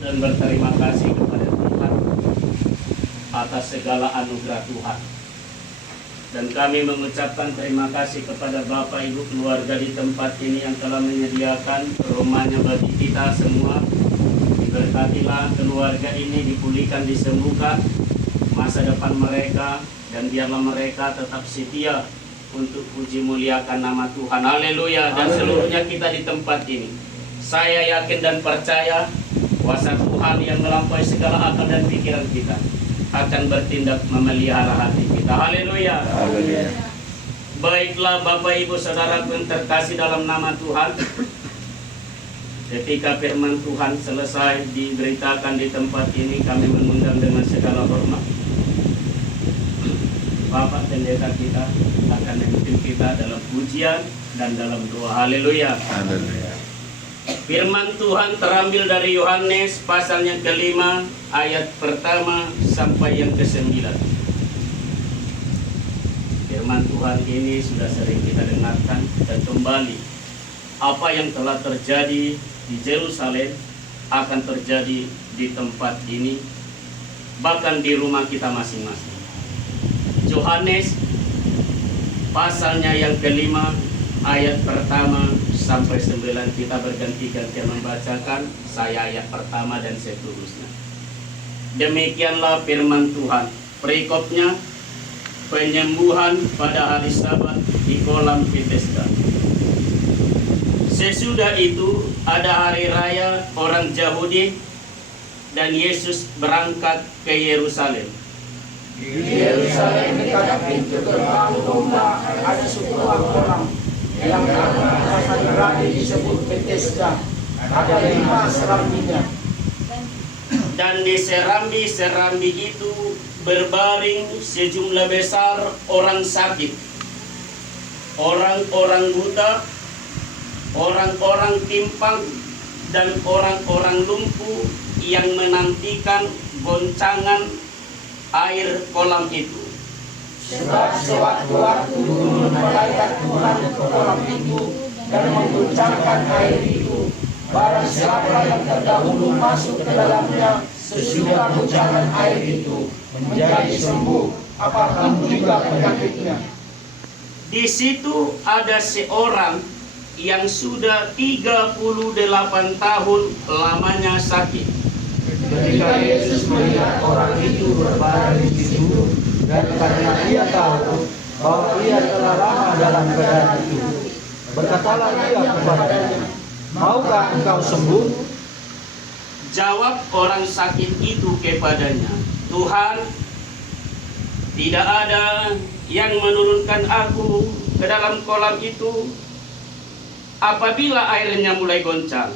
dan berterima kasih kepada Tuhan atas segala anugerah Tuhan. Dan kami mengucapkan terima kasih kepada Bapak Ibu keluarga di tempat ini yang telah menyediakan rumahnya bagi kita semua. Diberkatilah keluarga ini, dipulihkan, disembuhkan masa depan mereka, dan biarlah mereka tetap setia untuk puji muliakan nama Tuhan. Haleluya. Dan seluruhnya kita di tempat ini, saya yakin dan percaya kuasa Tuhan yang melampaui segala akal dan pikiran kita akan bertindak memelihara hati kita. Haleluya. Baiklah Bapak Ibu Saudaraku yang terkasih dalam nama Tuhan, ketika firman Tuhan selesai diberitakan di tempat ini, kami mengundang dengan segala hormat Bapak Pendeta kita akan memimpin kita dalam pujian dan dalam doa. Haleluya. Firman Tuhan terambil dari Yohanes pasalnya ke-5 ayat pertama sampai yang ke-9. Firman Tuhan ini sudah sering kita dengarkan, dan kembali apa yang telah terjadi di Yerusalem akan terjadi di tempat ini, bahkan di rumah kita masing-masing. Yohanes pasalnya yang ke-5 ayat pertama sampai 9, kita berganti-gantian membacakan, saya ayat pertama dan seterusnya. Demikianlah firman Tuhan. Perikopnya, penyembuhan pada hari Sabat di kolam Bethesda. Sesudah itu ada hari raya orang Yahudi, dan Yesus berangkat ke Yerusalem. Di Yerusalem dekat pintu gerbang domba ada sebuah kolam yang nama Raya disebut Bethesda. Ada 5 serambinya. Dan di serambi-serambi itu berbaring sejumlah besar orang sakit, orang-orang buta, orang-orang timpang, dan orang-orang lumpuh yang menantikan goncangan air kolam itu. Sebab sewaktu-waktu turun malaikat Tuhan ke kolam itu dan mengguncangkan air itu, barang siapa yang terdahulu masuk ke dalamnya sesudah guncangan air itu menjadi sembuh, apapun juga penyakitnya. Di situ ada seorang yang sudah 38 tahun lamanya sakit. Ketika Yesus melihat orang itu berbaring di situ, dan karena ia tahu bahwa ia telah lama dalam keadaan itu, berkatalah ia kepadanya, "Maukah engkau sembuh?" Jawab orang sakit itu kepadanya, "Tuhan, tidak ada yang menurunkan aku ke dalam kolam itu apabila airnya mulai goncang.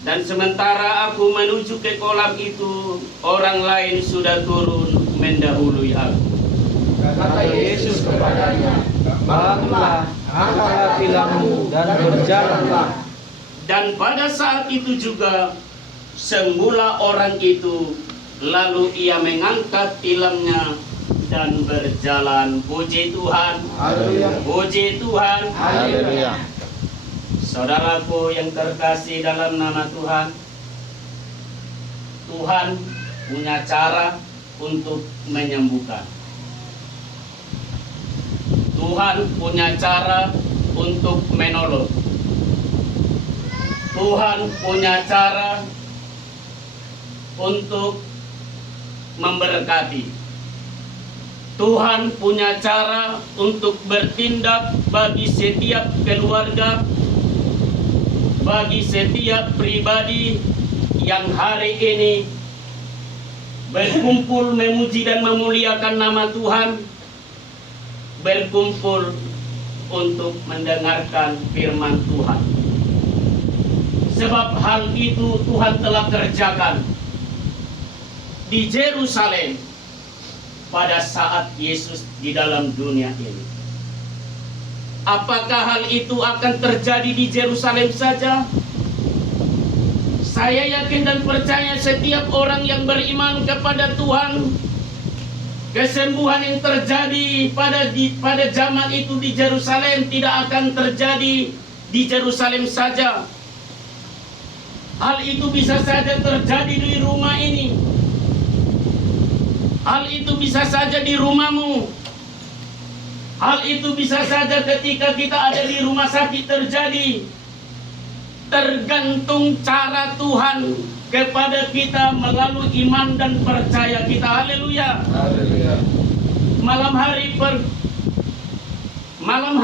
Dan sementara aku menuju ke kolam itu, orang lain sudah turun mendahului aku." Kata Yesus kepadanya, "Bangunlah, angkatlah tilangmu dan berjalanlah." Dan pada saat itu juga semula orang itu, lalu ia mengangkat tilangnya dan berjalan. Puji Tuhan. Haleluya. Puji Tuhan. Haleluya. Saudaraku yang terkasih dalam nama Tuhan, Tuhan punya cara untuk menyembuhkan. Tuhan punya cara untuk menolong. Tuhan punya cara untuk memberkati. Tuhan punya cara untuk bertindak bagi setiap keluarga, bagi setiap pribadi yang hari ini berkumpul memuji dan memuliakan nama Tuhan, berkumpul untuk mendengarkan firman Tuhan. Sebab hal itu Tuhan telah kerjakan di Yerusalem pada saat Yesus di dalam dunia ini. Apakah hal itu akan terjadi di Yerusalem saja? Saya yakin dan percaya setiap orang yang beriman kepada Tuhan, kesembuhan yang terjadi pada zaman itu di Yerusalem tidak akan terjadi di Yerusalem saja, Hal itu bisa saja terjadi di rumah ini. Hal itu bisa saja di rumahmu. Hal itu bisa saja ketika kita ada di rumah sakit terjadi. Tergantung cara Tuhan kepada kita melalui iman dan percaya kita. Haleluya. Haleluya. Malam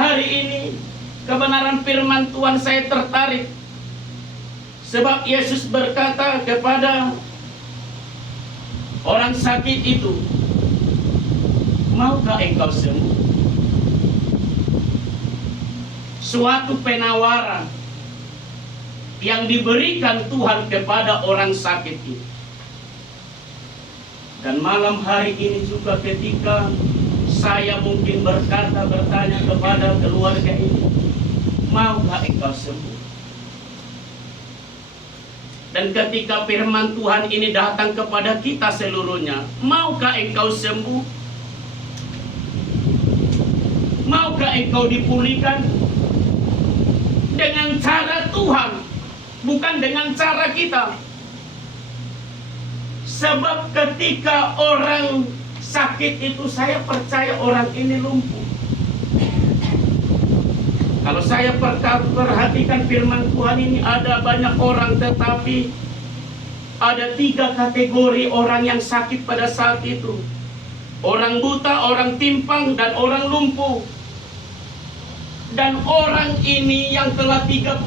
hari ini kebenaran firman Tuhan saya tertarik. Sebab Yesus berkata kepada orang sakit itu, maukah engkau sembuh? Suatu penawaran yang diberikan Tuhan kepada orang sakit itu. Dan malam hari ini juga ketika saya mungkin bertanya kepada keluarga ini, maukah engkau sembuh? Dan ketika firman Tuhan ini datang kepada kita seluruhnya, maukah engkau sembuh? Maukah engkau dipulihkan? Dengan cara Tuhan, bukan dengan cara kita. Sebab ketika orang sakit itu, saya percaya orang ini lumpuh. Kalau saya perhatikan firman Tuhan ini, ada banyak orang, tetapi ada 3 kategori orang yang sakit pada saat itu. Orang buta, orang timpang, dan orang lumpuh. Dan orang ini yang telah 38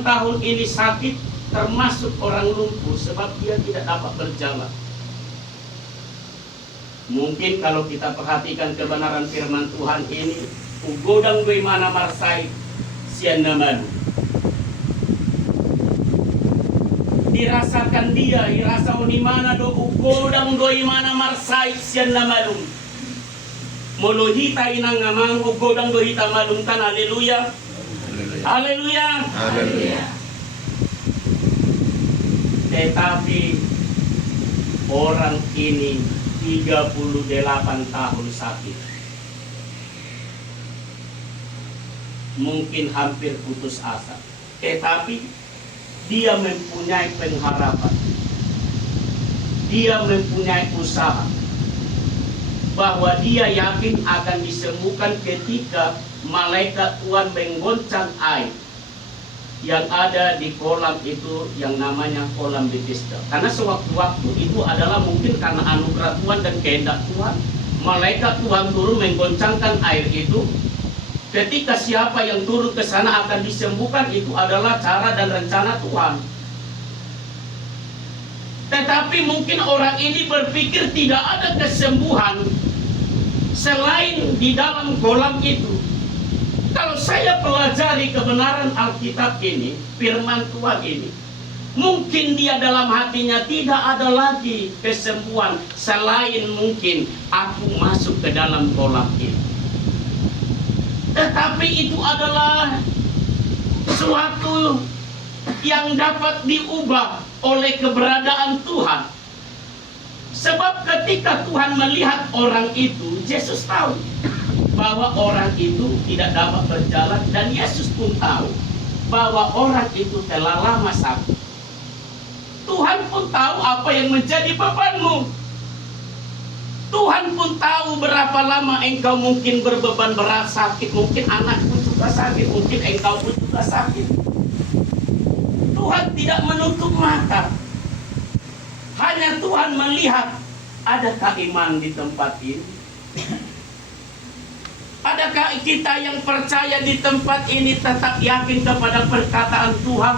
tahun ini sakit, termasuk orang lumpuh, sebab dia tidak dapat berjalan. Mungkin kalau kita perhatikan kebenaran firman Tuhan ini, ugodang doi mana marsai sian namanu. Dirasakan dia, dirasa di mana do ugodang doi mana marsai sian namanu. Molo hita inang ngamang ugodang doi hita malungkan. Haleluya. Haleluya. Haleluya. Tetapi orang ini 38 tahun sakit. Mungkin hampir putus asa, tetapi dia mempunyai pengharapan, dia mempunyai usaha, bahwa dia yakin akan disembuhkan ketika malaikat Tuhan menggoncang air yang ada di kolam itu, yang namanya kolam Bethesda. Karena sewaktu-waktu itu adalah mungkin karena anugerah Tuhan dan kehendak Tuhan, malaikat Tuhan turun menggoncangkan air itu. Ketika siapa yang turun ke sana akan disembuhkan, itu adalah cara dan rencana Tuhan. Tetapi mungkin orang ini berpikir tidak ada kesembuhan selain di dalam kolam itu. Kalau saya pelajari kebenaran Alkitab ini, firman Tuhan ini, mungkin dia dalam hatinya tidak ada lagi kesembuhan selain mungkin aku masuk ke dalam kolam ini. Tetapi itu adalah suatu yang dapat diubah oleh keberadaan Tuhan. Sebab ketika Tuhan melihat orang itu, Yesus tahu bahwa orang itu tidak dapat berjalan, dan Yesus pun tahu bahwa orang itu telah lama sakit. Tuhan pun tahu apa yang menjadi bebanmu. Tuhan pun tahu berapa lama engkau mungkin berbeban berat sakit. Mungkin anakmu juga sakit, mungkin engkau pun juga sakit. Tuhan tidak menutup mata. Hanya Tuhan melihat, adakah iman di tempat ini? Adakah kita yang percaya di tempat ini tetap yakin kepada perkataan Tuhan?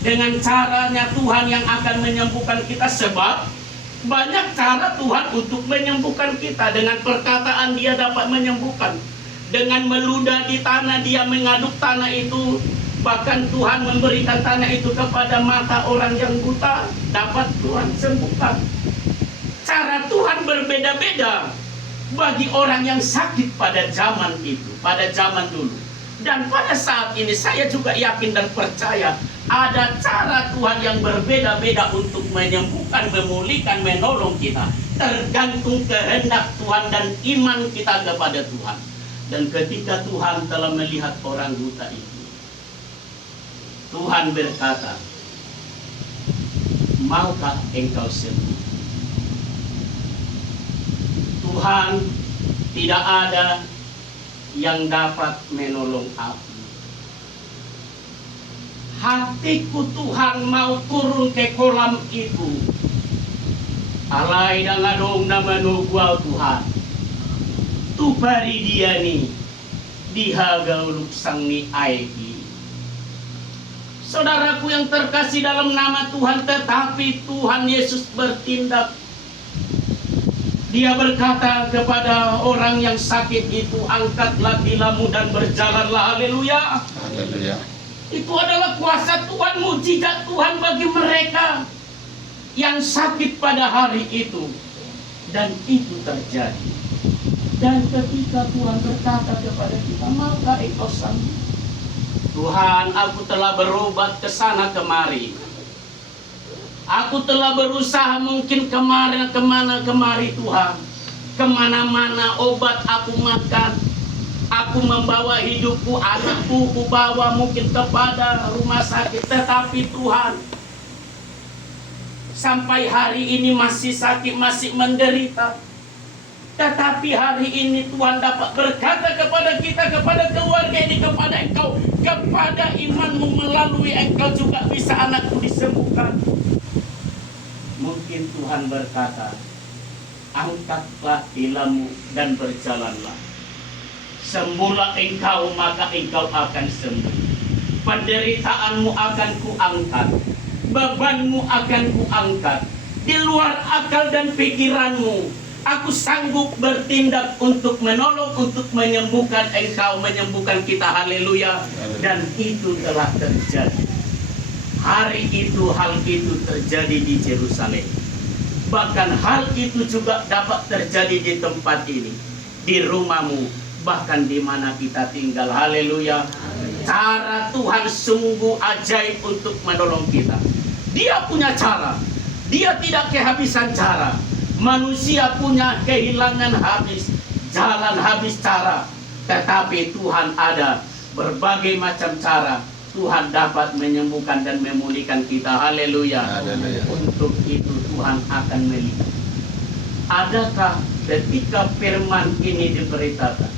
Dengan caranya Tuhan yang akan menyembuhkan kita. Sebab banyak cara Tuhan untuk menyembuhkan kita. Dengan perkataan Dia dapat menyembuhkan. Dengan meludah di tanah, Dia mengaduk tanah itu. Bahkan Tuhan memberikan tanah itu kepada mata orang yang buta, dapat Tuhan sembuhkan. Cara Tuhan berbeda-beda bagi orang yang sakit pada zaman itu, pada zaman dulu. Dan pada saat ini saya juga yakin dan percaya ada cara Tuhan yang berbeda-beda untuk menyembuhkan, memulihkan, menolong kita. Tergantung kehendak Tuhan dan iman kita kepada Tuhan. Dan ketika Tuhan telah melihat orang buta itu, Tuhan berkata, maukah engkau sembuh? Tuhan, tidak ada yang dapat menolong aku. Hatiku Tuhan mau turun ke kolam itu. Alai da ngadong na manugwal Tuhan. Tupari dia ni dihagaw luksang ni Aiki. Saudaraku yang terkasih dalam nama Tuhan, tetapi Tuhan Yesus bertindak. Dia berkata kepada orang yang sakit itu, angkatlah tilammu dan berjalanlah. Haleluya. Haleluya. Itu adalah kuasa Tuhan, mujizat Tuhan bagi mereka yang sakit pada hari itu. Dan itu terjadi. Dan ketika Tuhan berkata kepada kita, maka engkau sembuh. Tuhan, aku telah berobat ke sana kemari. Aku telah berusaha mungkin kemana kemari Tuhan. Kemana-mana obat aku makan. Aku membawa hidupku, anakku ku bawa mungkin kepada rumah sakit. Tetapi Tuhan, sampai hari ini masih sakit, masih menderita. Tetapi hari ini Tuhan dapat berkata kepada kita, kepada keluarga ini, kepada engkau, kepada imanmu, melalui engkau juga bisa anakku disembuhkan. Mungkin Tuhan berkata, angkatlah tilammu dan berjalanlah. Sembuhlah engkau, maka engkau akan sembuh. Penderitaanmu akan kuangkat, bebanmu akan kuangkat. Di luar akal dan pikiranmu, aku sanggup bertindak untuk menolong, untuk menyembuhkan engkau, menyembuhkan kita. Haleluya. Dan itu telah terjadi. Hari itu, hal itu terjadi di Yerusalem. Bahkan hal itu juga dapat terjadi di tempat ini, di rumahmu, bahkan di mana kita tinggal. Haleluya. Cara Tuhan sungguh ajaib untuk menolong kita. Dia punya cara. Dia tidak kehabisan cara. Manusia punya kehilangan habis, jalan habis cara. Tetapi Tuhan ada berbagai macam cara. Tuhan dapat menyembuhkan dan memulihkan kita. Haleluya. Untuk itu Tuhan akan melihat. Adakah ketika firman ini diberitakan,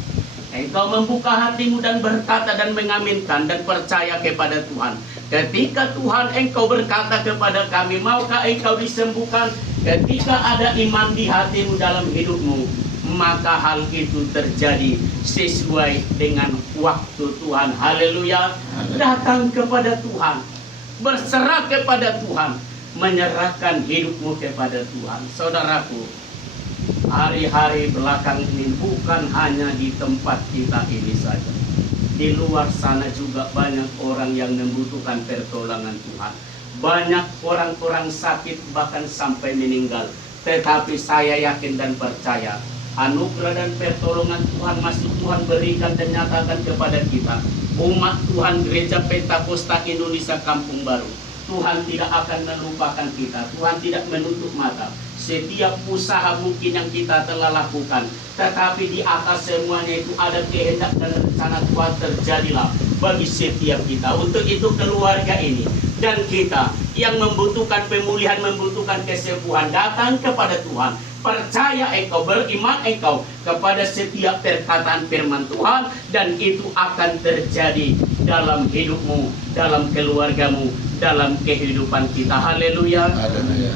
engkau membuka hatimu dan berkata dan mengaminkan dan percaya kepada Tuhan? Ketika Tuhan engkau berkata kepada kami, maukah engkau disembuhkan? Ketika ada iman di hatimu dalam hidupmu, maka hal itu terjadi sesuai dengan waktu Tuhan. Haleluya. Datang kepada Tuhan, berserah kepada Tuhan, menyerahkan hidupmu kepada Tuhan. Saudaraku, hari-hari belakang ini bukan hanya di tempat kita ini saja. Di luar sana juga banyak orang yang membutuhkan pertolongan Tuhan. Banyak orang-orang sakit bahkan sampai meninggal. Tetapi saya yakin dan percaya, anugerah dan pertolongan Tuhan masih Tuhan berikan dan nyatakan kepada kita. Umat Tuhan Gereja Pentakosta Indonesia Kampung Baru, Tuhan tidak akan melupakan kita. Tuhan tidak menutup mata. Setiap usaha mungkin yang kita telah lakukan, tetapi di atas semuanya itu ada kehendak dan rencana Tuhan terjadilah bagi setiap kita. Untuk itu keluarga ini dan kita yang membutuhkan pemulihan, membutuhkan kesembuhan, datang kepada Tuhan. Percaya engkau, beriman engkau kepada setiap perkataan firman Tuhan, dan itu akan terjadi dalam hidupmu, dalam keluargamu, dalam kehidupan kita. Haleluya.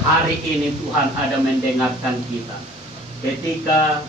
Hari ini Tuhan ada mendengarkan kita. Ketika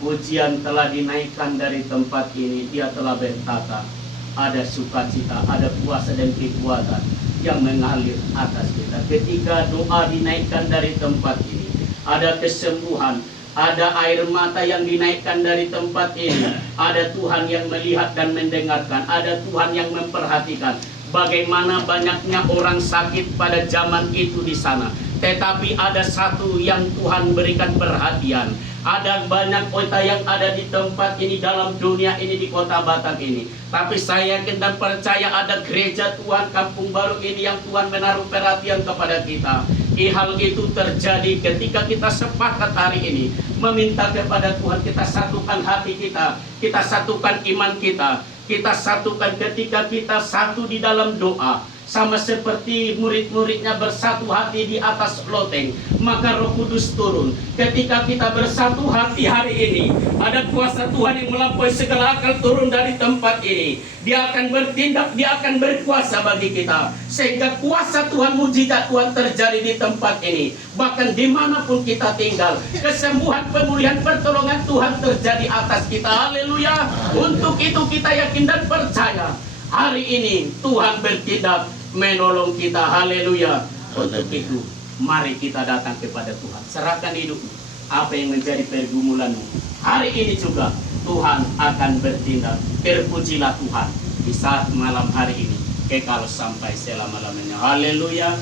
ujian telah dinaikkan dari tempat ini, Dia telah berkata, ada sukacita, ada kuasa dan kekuatan yang mengalir atas kita. Ketika doa dinaikkan dari tempat ini, ada kesembuhan, ada air mata yang dinaikkan dari tempat ini. Ada Tuhan yang melihat dan mendengarkan, ada Tuhan yang memperhatikan bagaimana banyaknya orang sakit pada zaman itu di sana. Tetapi ada satu yang Tuhan berikan perhatian. Ada banyak kota yang ada di tempat ini, dalam dunia ini, di kota Batam ini. Tapi saya yakin dan percaya ada gereja Tuhan Kampung Baru ini yang Tuhan menaruh perhatian kepada kita. Hal itu terjadi ketika kita sepakat hari ini meminta kepada Tuhan. Kita satukan hati kita, kita satukan iman kita, kita satukan ketika kita satu di dalam doa. sama seperti murid-muridnya bersatu hati di atas loteng, maka Roh Kudus turun. Ketika kita bersatu hati hari ini, ada kuasa Tuhan yang melampaui segala akal turun dari tempat ini. Dia akan bertindak, dia akan berkuasa bagi kita, sehingga kuasa Tuhan, mujizat Tuhan terjadi di tempat ini. Bahkan dimanapun kita tinggal, kesembuhan, pemulihan, pertolongan Tuhan terjadi atas kita. Haleluya. Untuk itu kita yakin dan percaya, hari ini Tuhan bertindak menolong kita. Haleluya. Untuk itu mari kita datang kepada Tuhan, serahkan hidupmu, apa yang menjadi pergumulanmu. Hari ini juga Tuhan akan bertindak. Terpujilah Tuhan di saat malam hari ini, kekal sampai selama-lamanya. Haleluya.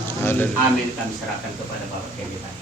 Amin. Kami serahkan kepada Bapak kita.